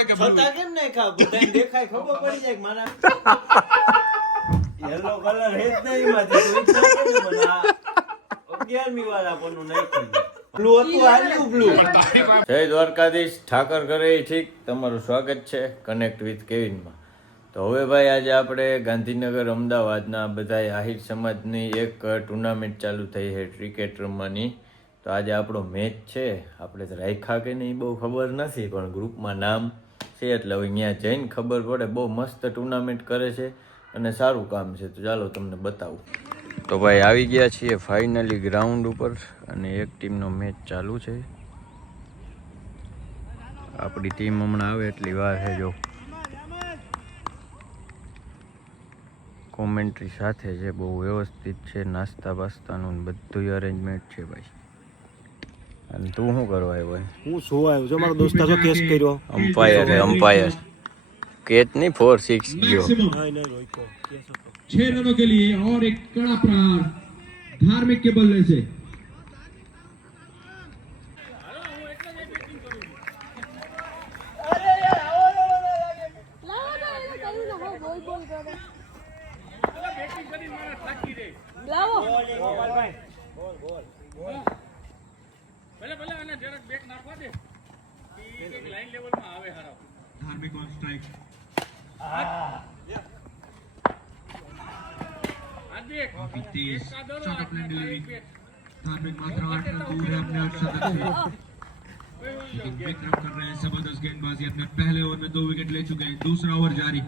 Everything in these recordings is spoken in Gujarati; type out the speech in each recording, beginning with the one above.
પડે કે blue? છતાં કેમ નહીં ખા બધાને દેખાય ખબર પડી જાય કે મારા યલો કલર હે જ નહીં માંથી તો ઈ થાય ને મને આ 11મી વાળા પન્નું નાખ્યું બ્લુ હતું આલ્યું બ્લુ જય દ્વારકાધીશ ઠાકર કરે ઠીક તમારું સ્વાગત છે કનેક્ટ વિથ કેવિનમાં. તો હવે ભાઈ આજે આપણે ગાંધીનગર અમદાવાદના બધા આહિર સમાજની એક ટુર્નામેન્ટ ચાલુ થઈ છે ક્રિકેટ રમવાની. તો આજે આપણો મેચ છે, આપણે તો રાખ્યા કે નહીં બહુ ખબર નથી પણ ગ્રુપમાં નામ છે એટલે હવે અહીંયા જઈને ખબર પડે. બહુ મસ્ત ટુર્નામેન્ટ કરે છે અને સારું કામ છે. તો ચાલો તમને બતાવું. તો ભાઈ આવી ગયા છીએ ફાઇનલી ગ્રાઉન્ડ ઉપર અને એક ટીમનો મેચ ચાલુ છે. આપણી ટીમ હમણાં આવે એટલી વાર છે. જો કોમેન્ટ્રી સાથે છે, બહુ વ્યવસ્થિત છે, નાસ્તા બાસ્તાનું બધું અરેન્જમેન્ટ છે ભાઈ. અને તું શું કરવા આવ્યો ભાઈ? હું શું આવ્યો જો મારો દોસ્ત તો કેસ કર્યો અમ્પાયર હે અમ્પાયર. કેચ नहीं 4-6 गयो. 6 रनों के लिए और एक कड़ा प्रहार धार्मिक के बल्ले से. धार्मिक ऑन स्ट्राइक. काफी तेज शॉट प्लेन डिलीवरी. धार्मिक मात्र 8 रन दूर है अपने अर्धशतक से, लेकिन विक्रम कर रहे हैं जबरदस्त गेंदबाजी. अपने पहले ओवर में 2 विकेट ले चुके हैं. दूसरा ओवर जारी.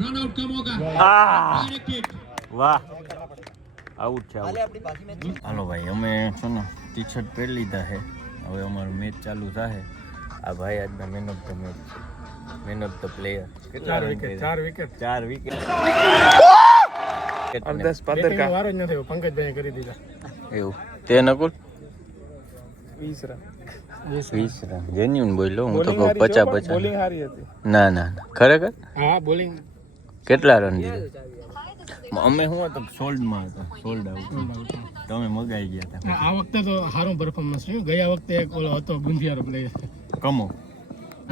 रन आउट का मौका. વાહ આઉટ છે હાલો ભાઈ અમે છે ને ટી શર્ટ પહેરી લીધા છે. હવે અમારું મેચ ચાલુ થાય. આ ભાઈ આજના મેન ઓફ ધ મેચ છે, મેન ઓફ ધ પ્લેયર. કેટલા વિકેટ? 4 વિકેટ. 10-15 કા વારો જ ન થયો, પંકજભાઈ કરી દીધા. એવું તે નકુલ 20 રન જેન્યુન બોલ્યો. હું તો કહું 50 બોલિંગ સારી હતી. ના ના ના ખરેખર હા બોલિંગ કેટલા રન દીધા? અમે શું હતો સોલ્ડમાં હતા, સોલ્ડ આઉટ. તમે મગાઈ ગયા હતા. આ વખતે તો સારું પરફોર્મન્સ રહ્યું. ગયા વખતે એક ઓલો હતો ગુંધિયારો પ્લેયર કમો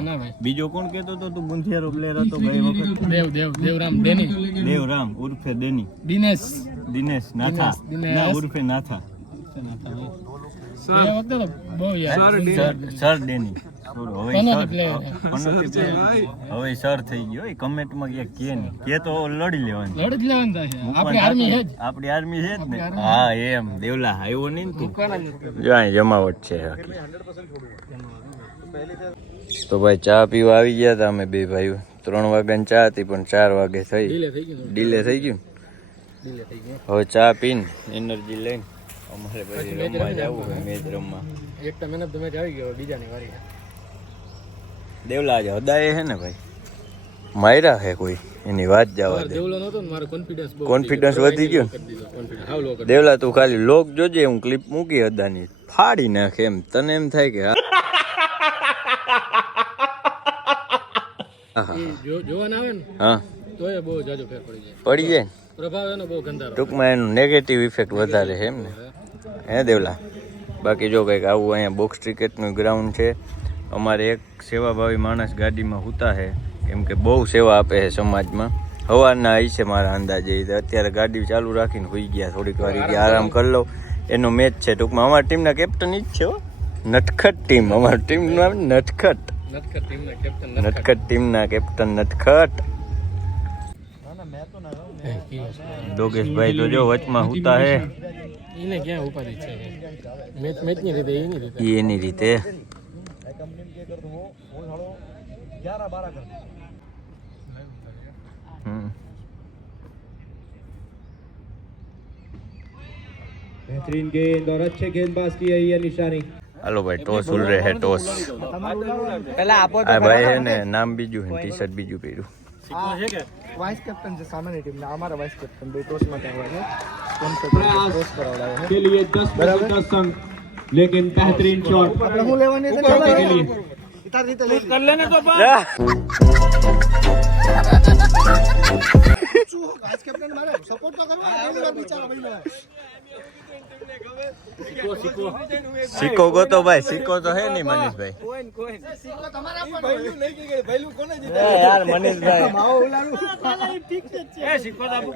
ના ભાઈ બીજો કોણ કહેતો હતો તું ગુંધિયારો પ્લેયર હતો ગઈ વખત? દેવરામ ડેની દેવરામ ઉર્ફે દેની. દિનેશ નાથા ના ઉર્ફે નાથા. ગયા વખતે તો બહુ યાર સર ડેની. હવે સર થઈ ગયો. કમેન્ટમાં ક્યાંક કે નહીં કે તો લડી લેવાનું. આપણી આર્મી છે જ. આપણી આર્મી છે જ ને. હા એમ દેવલા આવ્યો નહીં ને તું. જો અહીં જમાવટ છે. તો ભાઈ ચા પીવા આવી ગયા હતા અમે બે ભાઈઓ. 3 વાગ્યાની ચા હતી પણ 4 વાગે થઈ. ડીલે થઈ ગયું. હવે ચા પીને એનર્જી લઈને અમારે પછી રમવા જવું હોય, મેચ રમવા. એક તો મહેનત મેચ આવી ગયો, બીજાની વારી. દેવલા આજે હદાય છે ને ભાઈ, માયરા હે કોઈ એની વાત જવા દે. દેવલો નતો ને મારો કોન્ફિડન્સ વધી ગયો. દેવલા તું ખાલી લોક જોજે, હું ક્લિપ મૂકી હદાની ફાડી નાખે એમ તને એમ થાય કે જોવાના આવે ને હા તો એ બહુ જાજો ફેર પડી જાય. પડી જાય ને પ્રભાવ એનો બહુ ગંધારો. ટૂંકમાં એનું નેગેટિવ ઇફેક્ટ વધારે છે એમ ને. હે દેવલા બાકી જો કંઈક આવું અહીંયા બોક્સ ક્રિકેટનું ગ્રાઉન્ડ છે. અમારે એક સેવાભાવી માણસ ગાડીમાં સૂતા છે, કેમ કે બહુ સેવા આપે છે સમાજમાં. સવારના આવી છે મારા અંદાજે. અત્યારે ગાડી ચાલુ રાખીને સુઈ ગયા, થોડીક વાર આરામ કરી લો. એનો મેચ છે ટૂંકમાં. અમારી ટીમના કેપ્ટન ઈ જ છે હો, નટખટ ટીમ. અમારી ટીમનું નામ નટખટ. નટખટ ટીમના કેપ્ટન નટખટ. ડોગેશભાઈ તો જો વચમાં સૂતા છે. એને ક્યાં ઉપાધિ છે? મેચની રીતે એની રીતે बेहतरीन गेंद और अच्छे गेंदबाज की है ये निशानी. હાલો ભાઈ ટોસ ઉલ રહે હે ટોસ. આ ભાઈ છે ને નામ બીજું છે, ટી શર્ટ બીજું પહેર્યું. વાઇસ કેપ્ટન છે સામાન્ય ટીમના. અમારા વાઇસ કેપ્ટન બે ટોસ માટે આવ્યા છે. के लिए 10 में 10 रन, लेकिन बेहतरीन शॉट. આપણે હું લેવાની છે के लिए તાર રીતે કર લેને તો શું વાઇસ કેપ્ટન મારે સપોર્ટ તો કરવો ને બિચારા ભાઈનો સિક્કો ગોતો ભાઈ, સિક્કો તો હે નહીં મનીષભાઈ. સિક્કો તમારે આપવાનો નહીં કે ભાઈલું કોને એ યાર મનીષભાઈ માવો ઉલાડું ઠીક છે એ સિક્કો તો આપો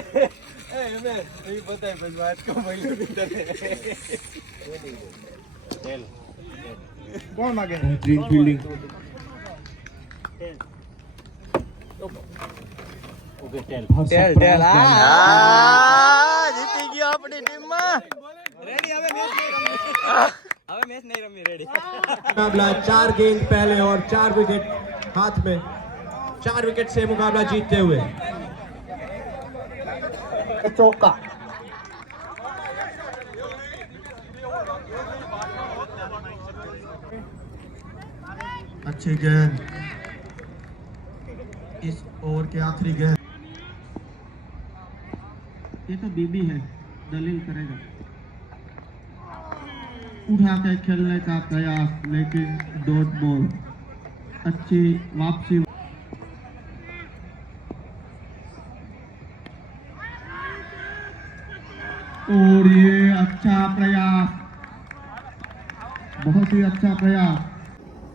એ મે એ બતાય બસ વાત કો ભાઈલું દીધે કોણ માગે ग्रीन फील्डिंग ટેલ આ જીતી ગયો આપણી ટીમમાં. રેડી હવે મેચ નહીં રમી રેડી मुकाबला 4 गेंद पहले और 4 विकेट हाथ में, 4 विकेट से मुकाबला जीतते हुए चौका अच्छी गेंद इस ओवर के आखिरी गेंद ये तो बीबी है, दलील करेगा। उठा के खेलने का प्रयास लेकिन डॉट बॉल, अच्छी वापसी। और ये अच्छा प्रयास, बहुत ही अच्छा प्रयास।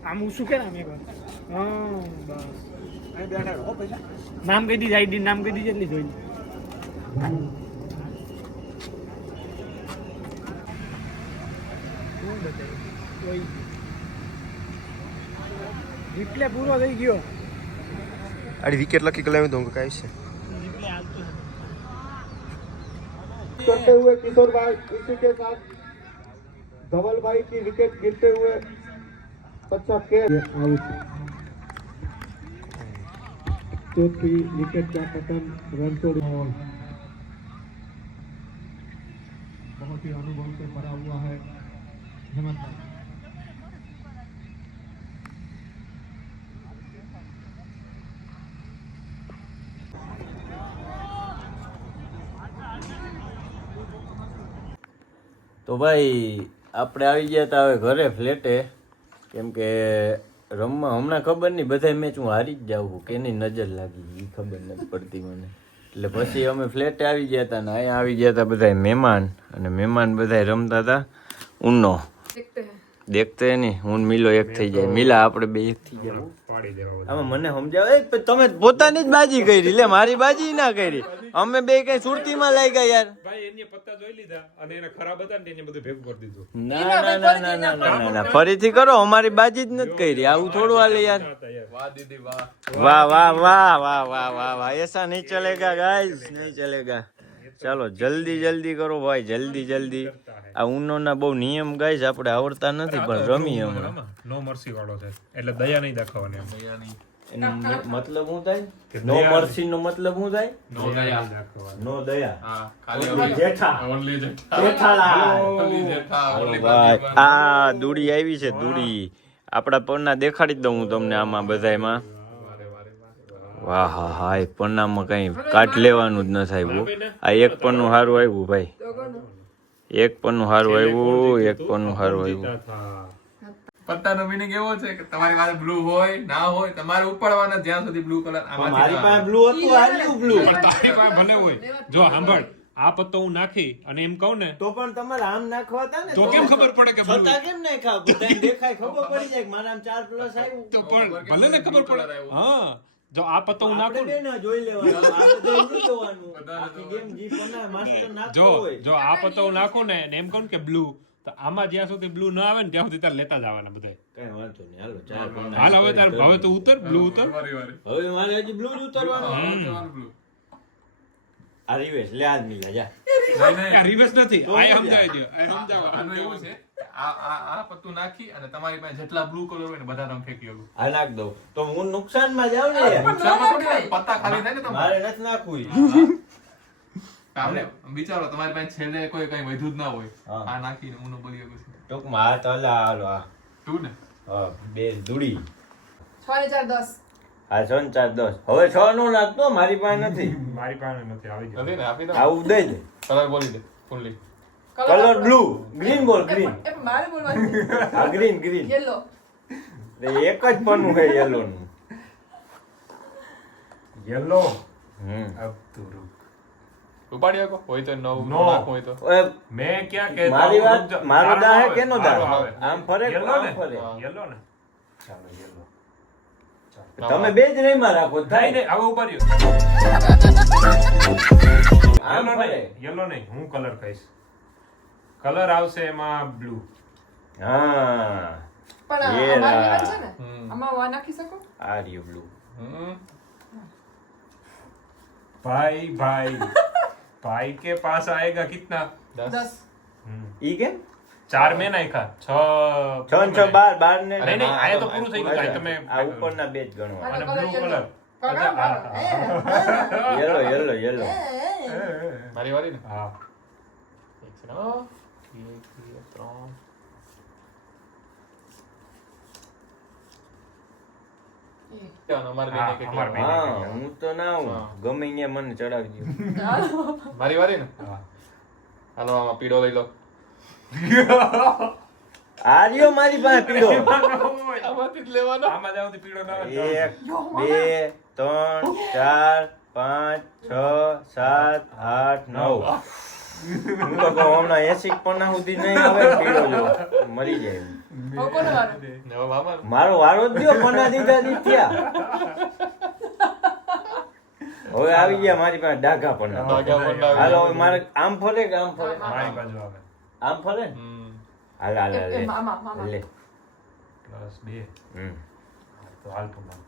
આમ શું કે નામ એકવાર બસ નામ કહી દીધી આઈડી નામ કહી દીધી એટલી જોઈ રિપ્લે પૂરો થઈ ગયો अरे विकेट लकी कला में दूंगा कैसे करते हुए किशोर भाई, इसी के साथ धवल भाई की विकेट गिरते हुए 50 के आउट। चौथी विकेट का पतन रन तोड़ बहुत ही अनुभव से भरा हुआ है हेमंत भाई। તો ભાઈ આપણે આવી ગયા હતા હવે ઘરે ફ્લેટે, કેમ કે રમવા હમણાં ખબર નહીં બધા મેચ હું હારી જ જાઉં કે એની નજર લાગી એ ખબર નથી પડતી મને. એટલે પછી અમે ફ્લેટે આવી ગયા હતા ને અહીંયા આવી ગયા હતા બધા મહેમાન, અને મહેમાન બધા રમતા હતા ઉનો. દેખતે નહીં હું મિલો એક થઈ જાય, મિલા આપણે બે એક થઈ જાય. આમાં મને સમજાવો તમે પોતાની જ બાજી કરી લે, મારી બાજી ના કરી. અમે બે કઈ સુરતીમાં લાગ્યા યાર. ભાઈ એને પત્તા જોઈ લીધા અને એને ખરાબ હતા ને એને બધું ભેગું કરી દીધું. ના ના ના ના ના ના ના ફરીથી કરો, અમારી બાજી જ નથી કરી. આવું થોડું હાલે યાર. વાહ વાહ વાહ વાહ વાહ વાહ વાહ, ऐसा नहीं चलेगा गाइस, नहीं चलेगा. ચાલો જલ્દી જલ્દી કરો ભાઈ, જલ્દી જલ્દી. આ ઉનો ના બહુ નિયમ ગાઈસ આપણે આવડતા નથી પણ રમી હમણાં. નો મર્સી વાળો છે એટલે દયા નહીં દાખવવાની એમ. એનો મતલબ શું થાય? નો મર્સી નો મતલબ શું થાય? નો દયા દાખવવાની. નો દયા. હા Only Jetha. Only Jetha. Jethalal. Only Jetha. Only ભાઈ આ દૂડી આવી છે, દૂડી આપણા પન્ના દેખાડી દઉં હું તમને આમાં બધાયમાં. વાહ હા હા, એક પન્નામાં કઈ કાઢ લેવાનું જ ન થાય. આ એક પન્નું સારું આવ્યું ભાઈ, એક પન્નું સારું આવ્યું, એક પન્નું સારું આવ્યું. પત્તાનો મીનિંગ એવો છે કે તમારી પાસે બ્લુ હોય ના હોય તમારે ઉપાડવાના જ્યાં સુધી બ્લુ કલર મારી પાસે બ્લુ હતું, હાલ્યું બ્લુ. પણ તારી પાસે ભલે હોય, જો સાંભળ આ પત્તો હું નાખી અને એમ કહું ને તો પણ તમારે આમ નાખવા હતા ને, તો કેમ ખબર પડે કે blue? છતાં કેમ નાખ્યા? બધાને દેખાય, ખબર પડી જાય કે મારા 4+ આવ્યું. તો પણ ભલે ને ખબર પડે. હા જો આ પત્તો હું નાખું આપણે બેને જોઈ લેવાનું, આ બધું નહીં જોવાનું. આખી game જી પન્ના માસ્ટર નાખતો જો હોય. જો આ પત્તો હું નાખું ને અને એમ કહું કે બ્લુ, તો આમાં જ્યાં સુધી બ્લુ ના આવે ને ત્યાં સુધી તારે લેતા જવાના બધા. કઈ વાંધો નહીં, હાલો 4 પન્ના. હાલ હવે તાર હવે તું ઉતર, બ્લુ ઉતર. હવે મારે હજી બ્લુ જ ઉતરવાનું. આ રિવેશ લે, આજ મિલા જા. આ રિવર્સ નથી, આ સમજાવી દો, આ સમજાવો. આનું એવું છે આ પત્તું નાખી અને તમારી પાસે જેટલા બ્લુ કલર હોય ને બધા તમે ફેંકી આવો. આ નાખ દઉં તો હું નુકસાનમાં જાઉં ને યાર. નુકસાનમાં થોડી થાય, પત્તા ખાલી થાય ને તમારે. મારે નથી નાખવું. આપણે વિચારો તમારી પાસે છેલ્લે કોઈ કઈ વધ્યું જ ના હોય, હા. આ નાખીને ઊનો બળી ગયો છે ટૂંકમાં આ તો હાલો આ. તું ને હા બે દૂડી. 6 ને 4 10. આ 6 ને 4 10. હવે 6 નો નાખતો, મારી પાસે નથી. મારી પાસે નથી, આવી ગયો. નથી ને આપી દો, આવું દઈ દે. કલર બોલી દે ફૂલ્લી. કલર બ્લુ, ગ્રીન બોલ ગ્રીન. એ પણ મારે બોલવાનું આ ગ્રીન ગ્રીન. યેલો. એક જ પન્નું છે યેલો નું. યેલો હમ અબ તું રૂક. ઉપાડી શકો હોય તો નવ No. નાખવું હોય તો ઓય, મેં ક્યાં કહેતા મારી હું વાત રૂક જા. મારો તારો દા હે આવે, કેનો તારો દા આવે. આમ ફરે Yellow આમ ને? ફરે Yellow ને? ચાલો yellow. તમે બે જ રહીમાં રાખો નહીં થાય નહીં, હવે ઉભા રહ્યો. આમ Yellow ફરે નહીં, yellow નહીં, હું કલર કહીશ. કલર આવશે એમાં બ્લુ. હા પણ ये અમારી रहा। લેવલ છે ને આમાં વા નાખી શકો આ રહ્યું બ્લુ भाई भाई भाई के पास आएगा कितना? 10 ઈ કેમ 4 में नहीं खा 6 છ ને છ 12 12 ને नहीं नहीं आया तो पूરું થઈ ગયું તમે આ ઉપરના બે જ ગણવા અને colour blue yellow. Colour yellow yellow yellow મારી વારી ને હા એક સેકન્ડ એક બે ત્રણ ક્યાં અમારે બેને હા, કેટલા? અમારે હા હું તો ના હું હા. ગમે અહીંયા મને ચડાવજો મારી વારી ને હા હાલો આમાં પીળો લઈ લો આ રહ્યો મારી પાસે પીળો આમાંથી જ લેવાનો આમાં જાવ તો પીળો ના આવે. 1 2 3 4 5 6 7 8 9 હું તો કહું હમણાં 80 પન્ના સુધી નહીં આવે ને પીળો જો મરી જાય હવે કોનો વારો હવે મામા મારો વારો જ દ્યો પન્ના દીધા દી થયા હવે આવી ગયા મારી પાસે ડાઘા પન્ના ડાઘા પન્ના આવી હાલો ગયા. હવે મારે આમ ફરે કે આમ ફરે મારી બાજુ આવે આમ ફરે ને હમ. હાલ હાલ હાલ લે. મામા લે +2 હમ તો હાલ પૂનમ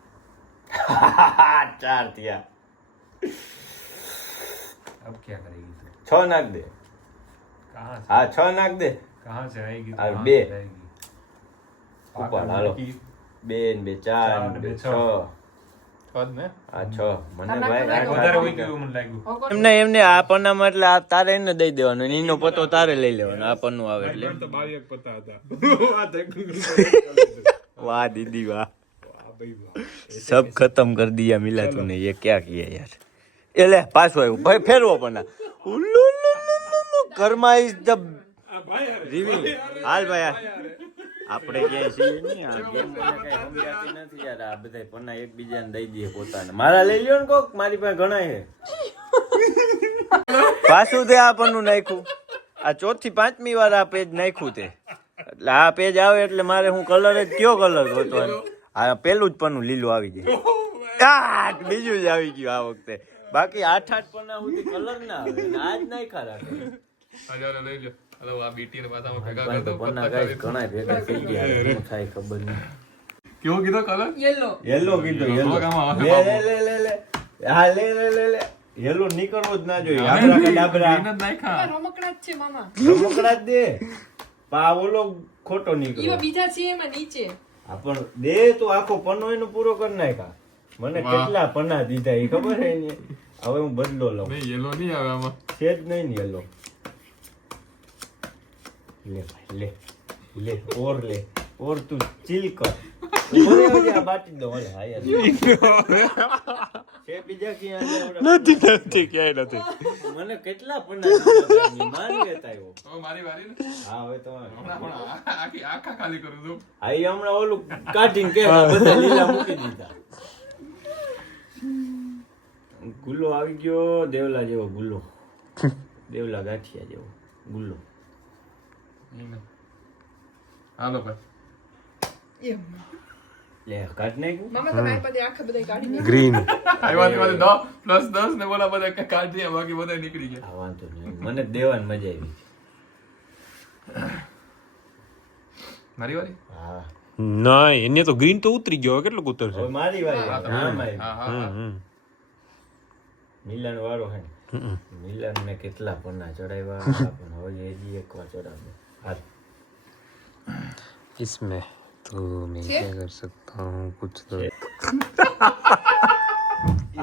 4 થયા अब क्या करेगी तू 6 નાખ દે कहाँ से હા 6 નાખ દે कहाँ से आएगी हाल कहाँ बे। से जाएगी? ઉપર હાલો 2 ને 2 4 ને 2 6 ખદ ને આ 6 મને ભાઈ વધારે હોય ગયું મને લાગ્યું એમને એમને આ પન્નામાં એટલે આ તારે એને દઈ દેવાનો અને એનો પત્તો તારે લઈ લેવાનો આ પન્નું આવે એટલે તો 22 પત્તા હતા વાહ દીદી વાહ सब खत्म कर दिया मिला तूने ये क्या किया यार એ લે પાછો આવ્યો ભાઈ ફેરવો પણ કર્મા ઇઝ ધ રિવિંગ હાલ ભાઈ આપણે ક્યાંય છીએ નહીં આ ગેમ મને કઈ સમજાતી નથી યાર આ બધા પન્ના એકબીજાને દઈ દઈએ પોતાને મારા લઈ લ્યો ને કોક મારી પાસે ઘણા છે પાછું તે આ પન્નું નાખ્યું આ 4 થી 5મી વાર આ પેજ નાખ્યું તે એટલે આ પેજ આવે એટલે મારે હું કલર જ કયો કલર ગોતો આ પેલું જ પન્નું લીલું આવી જાય બીજું જ આવી ગયું આ વખતે બાકી 8 પન્ના સુધી કલર ના આવે અને આજ નાખ્યા રાખે હજારો લઈ લો હાલો આ બીટી ને પાછા ભેગા ભાઈ કરી તો દો પન્ના ગાઈસ ઘણા ભેગા થઈ ગયા હવે શું થાય ખબર નહીં કેવો કીધો કલર યેલો યેલો કીધો યેલો હવે કામ આવે લે લે લે લે હા લે લે લે લે યેલો નીકળવો જ ના જોઈએ આપડા કે ડાબરા ગ્રીન જ નાખ્યા રમકડા જ છે મામા રમકડા જ દે પા ઓલો ખોટો ઈવા નીકળ્યો બીજા છે એમાં નીચે આ પણ દે તો આખો પન્નો એનો પૂરો કરી નાખ્યા મને વાહ. કેટલા પન્ના દીધા એ ખબર હે ને હવે હું બદલો લઉં નહીં યેલો નહીં આવે આમાં છે જ નહીં ને યેલો લે ભાઈ લે લે ઓર તું ચીલ કર બોલે હવે આ બાટી દો હાલે હા યાર છે બીજા ક્યાં નથી ક્યાંય નથી મને કેટલા પન્ના દીધા ની માન લેતા આવ્યો હવે મારી વારી ને હા હવે તમારે હમણાં પણ આખી આખા ખાલી કરું છું આ ઈ હમણાં ઓલું કાઢીને કે બધા લીલા મૂકી દીધા ગુલ્લો આવી ગયો દેવલા જેવો ગુલ્લો દેવલા ગાંઠિયા જેવો ગુલ્લો હાલો ભાઈ લે કાઢ નાખ્યું મામા તમે આ પછી આખા બધા કાઢી નાખો. ग्रीन આમાંથી 10 +10 ને બોલા બધા કાઢ દે બાકી બધા નીકળી ગયા આ વાંધો નહીં મને દેવાની મજા આવી મારી વારી હા નહીં એને તો ગ્રીન તો ઉતરી ગયો કેટલો ઉતરશે હવે મારી વારી હા મારી હા હા મિલન વાળો હે મિલન ને કેટલા પન્ના ચડાવ્યા પણ હવે હજી એકવાર ચડાવે હાલ इसमें तो मैं क्या कर सकता हूँ कुछ तो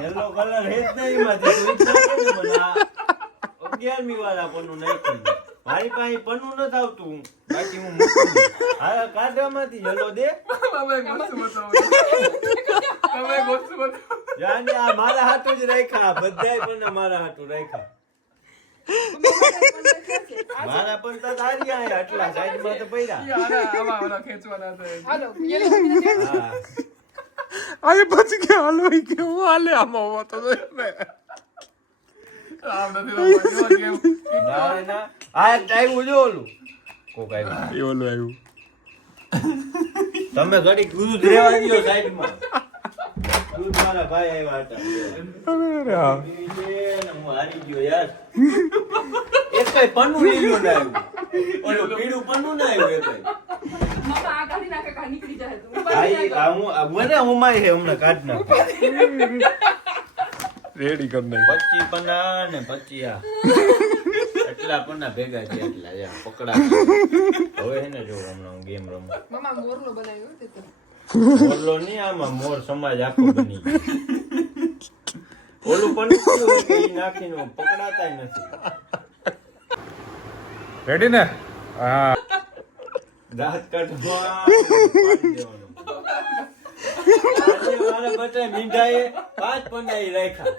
યલો કલર હે જ નહીં માંથી તું ઈચ્છા કે મને આ 11મી વાળા પન્નું નાખ્યું મારી પાસે પન્નું નથી આવતું બાકી હું મૂકું હા કાઢવામાંથી યલો દે તમે ગોસ્ત બતાવો તમે ગોસ્ત બતાવો જાને આ મારા હાથું જ રાખ્યા બધાય પણ મારા હાથું રાખ્યા મારા પણ તો તારી આયા આટલા સાઈડમાં તો પડ્યા આમાં ખેંચવાના હતા હાલો યેલો હા આજે પછી કે હાલો ઈ કે હું હાલે આમાં હોવા તો ને આમ નથી રમવા ગેમ. ના ના આ આવ્યું જો ઓલું કોક આવ્યું એ ઓલું આવ્યું તમે ઘડી દૂધ રેવા દો સાઈડમાં દૂધ મારા ભાઈ આવ્યા હતા અરે હા હું હારી ગયો યાર એક કઈ પન્નું લીલું ના આવ્યું ઓલું પીળું પન્નું ના આવ્યું એક મમ્મા આ કાઢી નાખે કા નીકળી જાય તો મને હુમાય છે હમણાં કાઢ નાખું રેડી કર નાખ 25 પન્ના ને 25 આ એટલા પન્ના ભેગા છે એટલા યાર પકડા હવે હે ને જો હમણાં ગેમ રમું મમ્મા મોરલો બનાવ્યો તે તો મોરલો નહીં આમાં મોર સમાજ આખો બની ગયો. ઓલું પણ કેવું હોય કે ઈ નાખીને પકડાતાય નથી રેડી ને હા દાંત કાઢવા પાડી દેવાનું. આજે મારા બધાય મીંઢાએ 5 પન્ના ઈ રાખ્યા.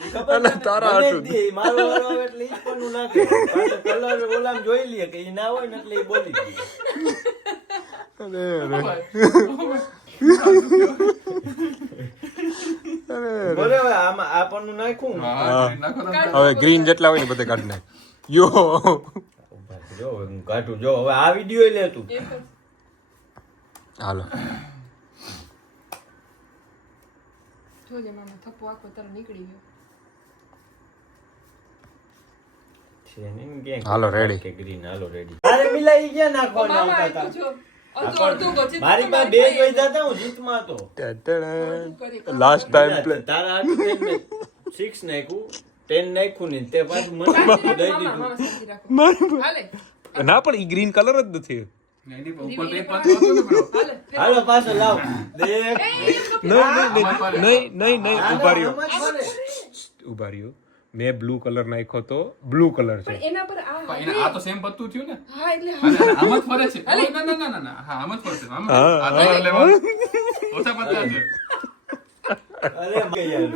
ઈ ખબર અને નથી, તારા મને જ હાટું. દે. ઈ મારો વારો આવે એટલે ઈ જ પન્નું નાખે. પાછો કલર ઓલામ જોઈ લે કે ઈ ના હોય ને એટલે ઈ બોલી દે. બોલે હવે આમાં આ પન્નું નાખ્યું ને. હા, નાખો તમે. હવે ગ્રીન જેટલા હોય ને બધે કાઢી નાખ યો જો હવે હું કાઢું જો હવે આ વિડીયો લે તું એક જ હાલો જોજે મામા થપ્પો આખો તારો નીકળી ગયો છે ને એમ કે હાલો, ready. કે ગ્રીન હાલો રેડી અરે મિલા ઈ ક્યાં નાખવાના મામા આવતા આટલું હતા? જો અડધું અડધું તો જીત મારી પાસે બે જોઈ જતા હું જીતમાં હતો લાસ્ટ ટાઈમ પ્લે તારા હાથે મેં 6 નાખ્યું 10 નાખ્યું ને તે પાછું મને દઈ મામા દીધું મામા શાંતિ રાખો હાલે ના પણ ઈ ગ્રીન કલર જ નથી એની ઉપર તો એક પાછું હતું ને bro. હાલે હાલો પાછો લાવ દેખ નહીં ઉભા રહ્યો આમાં જ ભરે. ઉભા રહ્યો મેં બ્લુ કલર નાખ્યો તો બ્લુ કલર છે પણ એના પર આ પણ એને આ તો સેમ પત્તું થયું ને હા એટલે અને આમ જ ફરે છે ના ના ના ના ના હા આમ જ ફરશે આમ જ. આ તો લેવા ઓછા પત્તા છે અરે યાર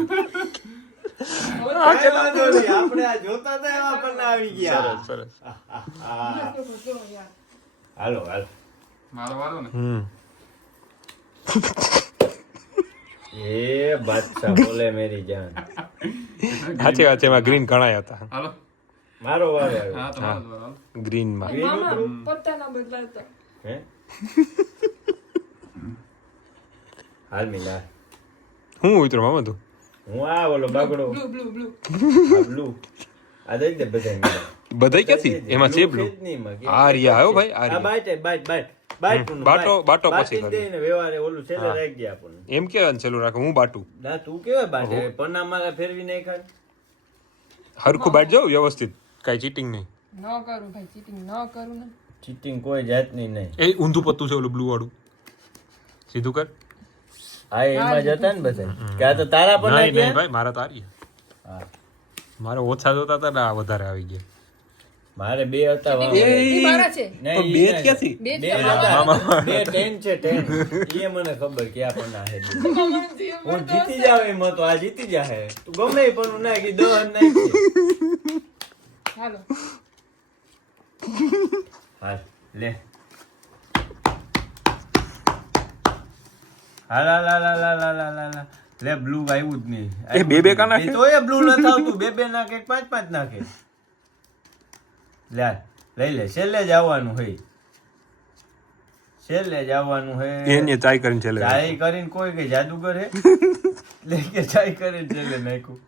કાંઈ વાંધો નહીં. આપણે આ જોતા હતા એવા પણ આવી ગયા સરસ હાલો હાલો મારો વારો ને એ બાદશાહ બોલે મેરી જાન સાચી વાત છે એમાં ગ્રીન ઘણા હતા હાલો મારો વારો આવ્યો હા તો મારો જ વારો હાલો. ગ્રીન માં મામા પત્તા ના બદલાતા હે હાલ મિલા હું ઉતરો મામા તું હું આ બોલો બાગડો બ્લુ બ્લુ બ્લુ આ બ્લુ આ દઈ દે બધા મિલા બધાય ક્યાંથી એમાં છે બ્લુ આ રહ્યા આવ્યો ભાઈ આ આ રહ્યા બાઈટ બાઈટ બાટો પછી બાટી દઈને વ્યવહારે ઓલું છેલ્લે રાખી દે આપણને એમ કેવાનું છેલ્લું રાખે હું બાટું ના તું કેવાય બાટે પન્ના મારા ફેરવી નહીં ખાય હરખું બાટ જાવ વ્યવસ્થિત કાંઈ ચીટિંગ નહીં ન કરું ભાઈ ચીટિંગ ન કરું ને ચીટિંગ કોઈ જાતની નહીં એ ઊંધું પત્તું છે ઓલું બ્લુ વાળું સીધું કર આ એમાં જતા ને બધા કે આ તો તારા પણ નહીં નહીં નાખ્યા ભાઈ મારા તારી હા મારે ઓછા જોતા હતા ને આ વધારે આવી ગયા મારે બે હતા એ મારા છે નહીં, બે ઈ જ નહીં. ક્યાંથી બે બે જ હતા. બે 10 છે 10 એ મને ખબર કે આ પણ ના હે હું જીતી જાવ એમ હતો આ જીતી જાહે તું ગમે એ પણ નાખી 10 નાખી હાલો હાલ લે હાલ હાલ હાલ હાલ હાલ હાલ હાલ હાલ. લે બ્લુ આવ્યું જ નહીં એ બે કાં નાખે? તો એ બ્લુ નથી આવતું બે નાખે 5 નાખે લે હાલ, લઈ લે છેલ્લે જ આવવાનું હે છેલ્લે જ આવવાનું હે એને ચાય કરીને છેલ્લે ચાય કરીને કોઈ કે જાદુગર હે લે કે ચાય કરીને છેલ્લે નાખ્યું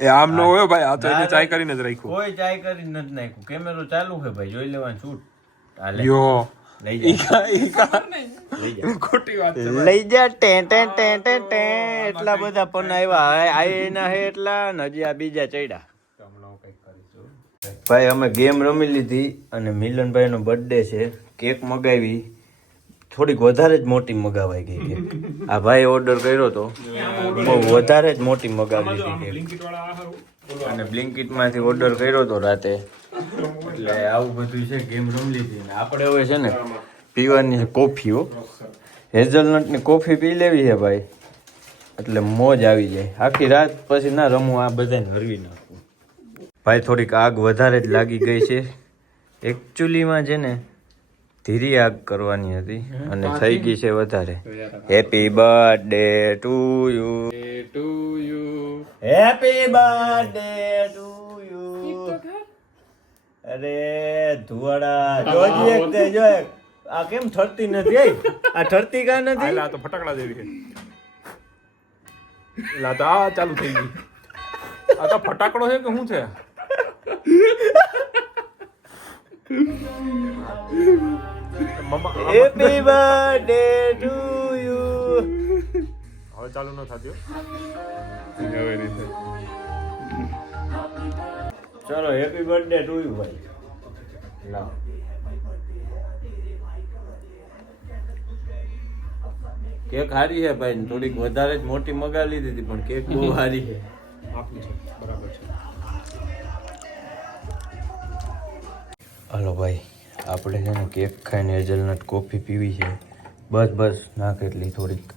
એ આમ ન હોય ભાઈ આ તો એને ના, ચાય ના. કરીને જ રાખ્યું કોઈ ચાય કરીને નથી નાખ્યું કેમેરો ચાલુ છે ભાઈ જોઈ લેવાનું છૂટ હાલે યો લઈ ઈ જા કા- ઈ કા- લઈ જા ખોટી વાત છે લઈ જા એટલા બધા પણ આવ્યા આ એના હે એટલા ને હજી આ બીજા ચડ્યા ભાઈ અમે ગેમ રમી લીધી અને મિલનભાઈ નો બર્થડે છે કેક મગાવી થોડીક વધારે જ મોટી મગાવાઈ ગઈ કેક આ ભાઈ ઓર્ડર કર્યો તો બહુ વધારે જ મોટી મગાવી લીધી કેક અને બ્લિંકિટ માંથી ઓર્ડર કર્યો તો રાતે એટલે આવું બધું છે ગેમ રમી લીધી ને આપણે હવે છે ને પીવાની છે કોફીઓ હેઝલનટ ની કોફી પી લેવી છે ભાઈ એટલે મોજ આવી જાય આખી રાત પછી ના રમવું આ બધાને હરવી નાખવું ભાઈ થોડીક આગ વધારે જ લાગી ગઈ છે એકચ્યુઅલીમાં છે ને ધીરી આગ કરવાની હતી અને થઈ ગઈ છે વધારે. Happy birthday to you, to you. Happy birthday to you. તો ખા. અરે ધુવાડા જોજી એક દે જો એક. આ કેમ ઠરતી નથી? આ ઠરતી કા નથી? આ તો ફટાકડા જેવી છે. લા તો આ ચાલુ થઈ ગઈ. આ તો ફટાકડો છે કે શું છે? Happy birthday to you. હવે ચાલુ ન થતી. ચલો હેપી બર્થડે ટુ યુ ભાઈ. લાવ કેક હારી છે ભાઈ, થોડીક વધારે જ મોટી મગાવી લીધી હતી પણ કેક બહુ હારી છે. આપની છે બરાબર છે. હાલો ભાઈ, આપણે છે ને કેક ખાઈને હેઝલનટ કોફી પીવી છે. બસ બસ નાખ એટલી થોડીક,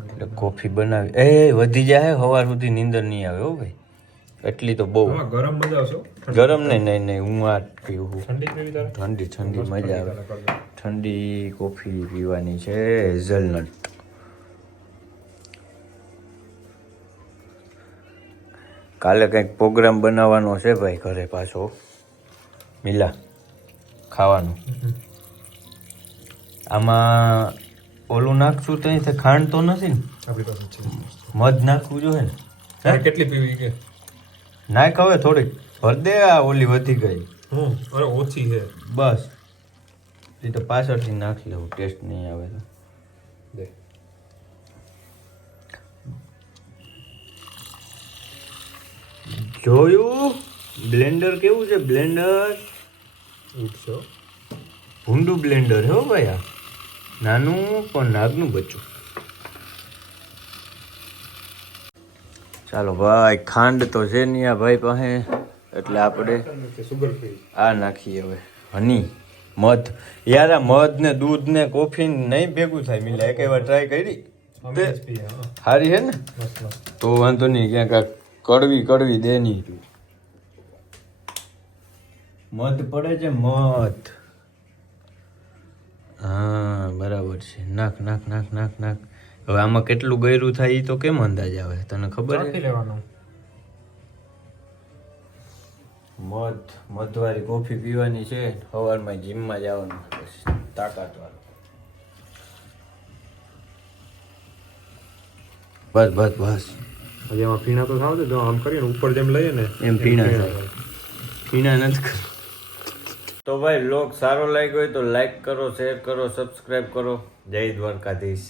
એટલે કોફી બનાવી. એ વધી જાય સવાર સુધી નીંદર નહીં આવે હો ભાઈ, એટલી તો બહુ. ગરમ મજા આવશે. ગરમ નહીં નહીં નહીં, હું આ પીવું. ઠંડી પીવી તારે? ઠંડી ઠંડી મજા આવે. ઠંડી કોફી પીવાની છે હેઝલનટ. કાલે કંઈક પ્રોગ્રામ બનાવવાનો છે ભાઈ ઘરે પાછો. મિલા ખાવાનું. આમાં ઓલું નાખશું તો અહીં ખાંડ તો નથી ને? આપણી પાસે છે. મધ નાખવું જોઈએ ને? તારે કેટલી પીવી કે? નાખ હવે થોડીક ભર દે. આ ઓલી વધી ગઈ. અરે ઓછી છે. બસ એ તો પાછળથી નાખી લેવું, ટેસ્ટ નહીં આવે તો. દે. જોયું બ્લેન્ડર કેવું છે? બ્લેન્ડર ઉઠશો. ભૂંડું બ્લેન્ડર હે હો ભાઈ. આ નાનું પણ નાગનું બચ્ચું. ચાલો ભાઈ, ખાંડ તો છે નહીં આ ભાઈ પાસે, એટલે આપણે સુગર ફ્રી. આ નાખીએ હવે હની મધ. યાર આ મધ ને દૂધ ને કોફી નહીં ભેગું થાય. મિલા એક વાર ટ્રાય કરી સારી છે ને? તો વાંધો નહીં, ક્યાંક કડવી કડવી દે નહીં. મધ પડે છે મધ. હા બરાબર છે. નાખ નાખ નાખ નાખ નાખ. હવે આમાં કેટલું ગયરું થાય એ તો કેમ અંદાજ આવે તને ખબર છે? લેવાનું. મધ મધવાળી કોફી પીવાની છે. સવારમાં જીમમાં જવાનું, તાકાત વાળું. બસ બસ બસ. હજી એમાં પીણા તો થાવ દે. આમ કરીએ ને ઉપર જેમ લઈએ ને એમ પીણા થાય. પીણા નથી કરતા. તો ભાઈ વ્લોગ સારો લાગ્યો હોય તો લાઈક કરો, શેર કરો, સબસ્ક્રાઈબ કરો. જય દ્વારકાધીશ.